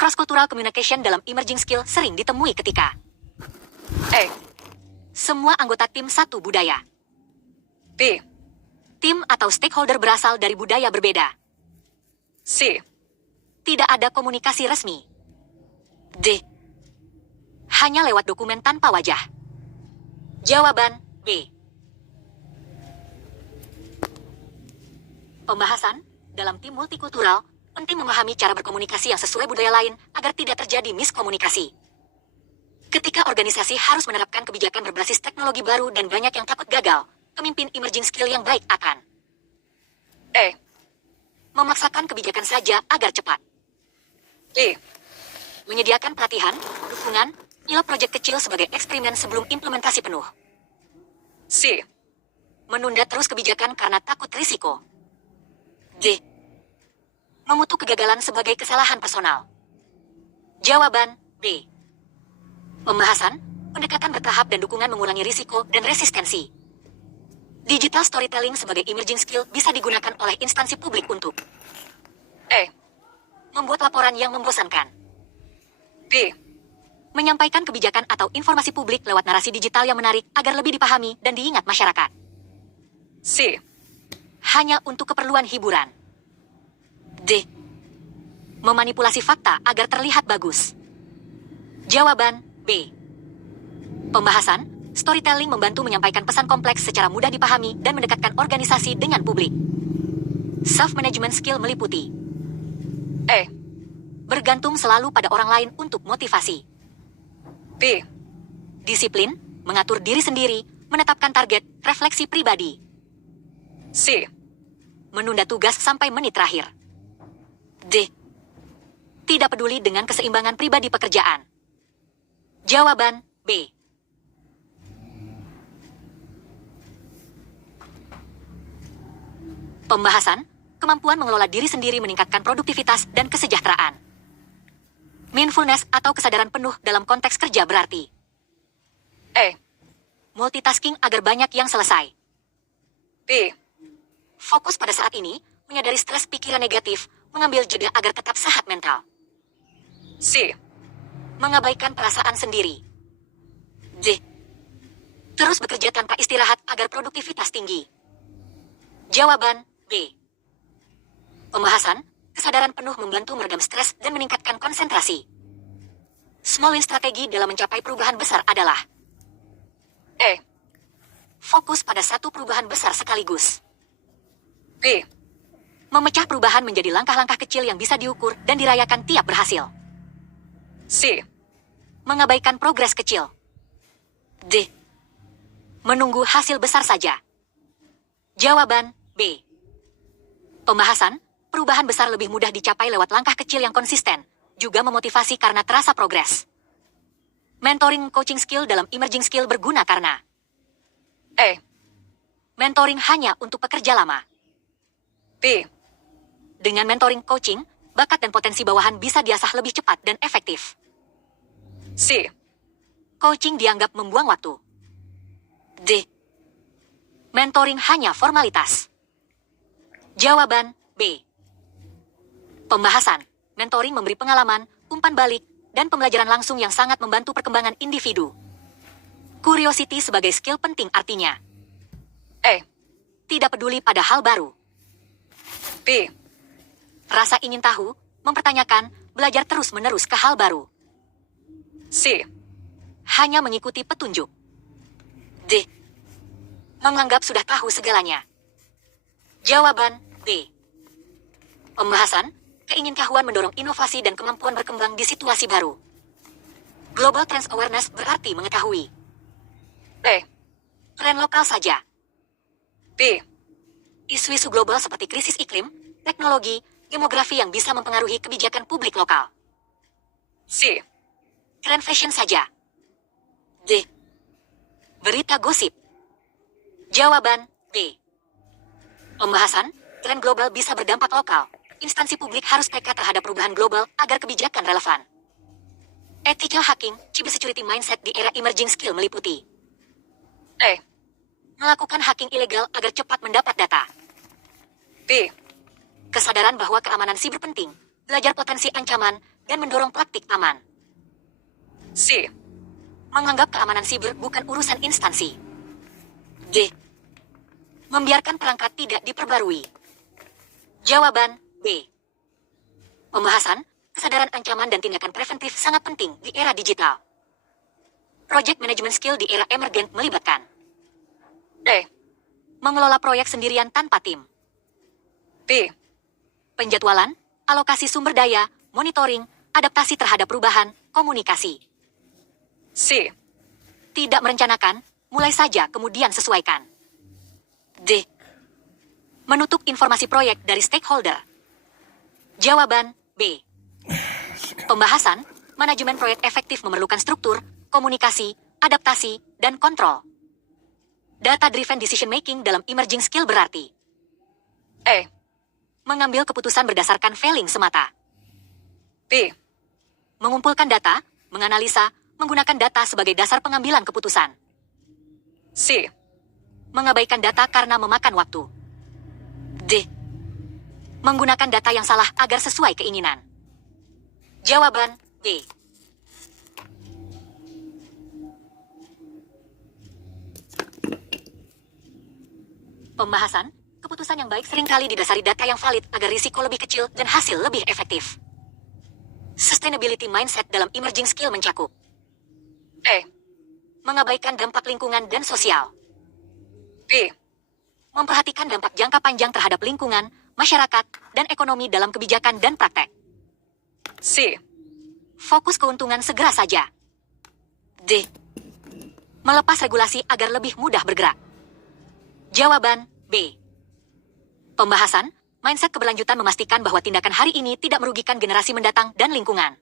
Cross-cultural communication dalam emerging skill sering ditemui ketika A. Semua anggota tim satu budaya. B. Tim atau stakeholder berasal dari budaya berbeda. C. Tidak ada komunikasi resmi. D. Hanya lewat dokumen tanpa wajah. Jawaban B. Pembahasan, dalam tim multikultural, penting memahami cara berkomunikasi yang sesuai budaya lain agar tidak terjadi miskomunikasi. Ketika organisasi harus menerapkan kebijakan berbasis teknologi baru dan banyak yang takut gagal, pemimpin emerging skill yang baik akan E. Memaksakan kebijakan saja agar cepat. B. Menyediakan pelatihan, dukungan, pilot proyek kecil sebagai eksperimen sebelum implementasi penuh. C. Menunda terus kebijakan karena takut risiko. D. Mengutuk kegagalan sebagai kesalahan personal. Jawaban B. Pembahasan, pendekatan bertahap dan dukungan mengurangi risiko dan resistensi. Digital storytelling sebagai emerging skill bisa digunakan oleh instansi publik untuk E. Membuat laporan yang membosankan. B. Menyampaikan kebijakan atau informasi publik lewat narasi digital yang menarik agar lebih dipahami dan diingat masyarakat. C. Hanya untuk keperluan hiburan. D. Memanipulasi fakta agar terlihat bagus. Jawaban B. Pembahasan, storytelling membantu menyampaikan pesan kompleks secara mudah dipahami dan mendekatkan organisasi dengan publik. Self-management skill meliputi E. Bergantung selalu pada orang lain untuk motivasi. B. Disiplin, mengatur diri sendiri, menetapkan target, refleksi pribadi. C. Menunda tugas sampai menit terakhir. D. Tidak peduli dengan keseimbangan pribadi pekerjaan. Jawaban B. Pembahasan, kemampuan mengelola diri sendiri meningkatkan produktivitas dan kesejahteraan. Mindfulness atau kesadaran penuh dalam konteks kerja berarti E. Multitasking agar banyak yang selesai. B. Fokus pada saat ini, menyadari stres pikiran negatif, mengambil jeda agar tetap sehat mental. C. Mengabaikan perasaan sendiri. D. Terus bekerja tanpa istirahat agar produktivitas tinggi. Jawaban B. Pembahasan, kesadaran penuh membantu meredam stres dan meningkatkan konsentrasi. Small win strategi dalam mencapai perubahan besar adalah E. Fokus pada satu perubahan besar sekaligus. B. Memecah perubahan menjadi langkah-langkah kecil yang bisa diukur dan dirayakan tiap berhasil. C. Mengabaikan progres kecil. D. Menunggu hasil besar saja. Jawaban B. Pembahasan, perubahan besar lebih mudah dicapai lewat langkah kecil yang konsisten, juga memotivasi karena terasa progres. Mentoring coaching skill dalam emerging skill berguna karena E. Mentoring hanya untuk pekerja lama. B. Dengan mentoring coaching, bakat dan potensi bawahan bisa diasah lebih cepat dan efektif. C. Coaching dianggap membuang waktu. D. Mentoring hanya formalitas. Jawaban B. Pembahasan, mentoring memberi pengalaman, umpan balik, dan pembelajaran langsung yang sangat membantu perkembangan individu. Curiosity sebagai skill penting artinya E. Tidak peduli pada hal baru. B. Rasa ingin tahu, mempertanyakan, belajar terus-menerus ke hal baru. C. Hanya mengikuti petunjuk. D. Menganggap sudah tahu segalanya. Jawaban D. Pembahasan, keingintahuan mendorong inovasi dan kemampuan berkembang di situasi baru. Global Trends Awareness berarti mengetahui E. Tren lokal saja. B. Isu-isu global seperti krisis iklim, teknologi, demografi yang bisa mempengaruhi kebijakan publik lokal. C. Tren fashion saja. D. Berita gosip. Jawaban B. Pembahasan, tren global bisa berdampak lokal. Instansi publik harus peka terhadap perubahan global agar kebijakan relevan. Ethical hacking, cybersecurity mindset di era emerging skill meliputi E. Melakukan hacking ilegal agar cepat mendapat data. B. Kesadaran bahwa keamanan siber penting, belajar potensi ancaman, dan mendorong praktik aman. C. Menganggap keamanan siber bukan urusan instansi. D. Membiarkan perangkat tidak diperbarui. Jawaban B. Pembahasan, kesadaran ancaman dan tindakan preventif sangat penting di era digital. Project management skill di era emergent melibatkan E. Mengelola proyek sendirian tanpa tim. B. Penjadwalan, alokasi sumber daya, monitoring, adaptasi terhadap perubahan, komunikasi. C. Tidak merencanakan, mulai saja kemudian sesuaikan. D. Menutup informasi proyek dari stakeholder. Jawaban B. Pembahasan, manajemen proyek efektif memerlukan struktur, komunikasi, adaptasi, dan kontrol. Data-driven decision making dalam emerging skill berarti E. Mengambil keputusan berdasarkan feeling semata. B. Mengumpulkan data, menganalisa, menggunakan data sebagai dasar pengambilan keputusan. C. Mengabaikan data karena memakan waktu. D. Menggunakan data yang salah agar sesuai keinginan. Jawaban B. Pembahasan, keputusan yang baik seringkali didasari data yang valid agar risiko lebih kecil dan hasil lebih efektif. Sustainability mindset dalam emerging skill mencakup E. Mengabaikan dampak lingkungan dan sosial. B. Memperhatikan dampak jangka panjang terhadap lingkungan, masyarakat, dan ekonomi dalam kebijakan dan praktek. C. Fokus keuntungan segera saja. D. Melepas regulasi agar lebih mudah bergerak. Jawaban B. Pembahasan, mindset keberlanjutan memastikan bahwa tindakan hari ini tidak merugikan generasi mendatang dan lingkungan.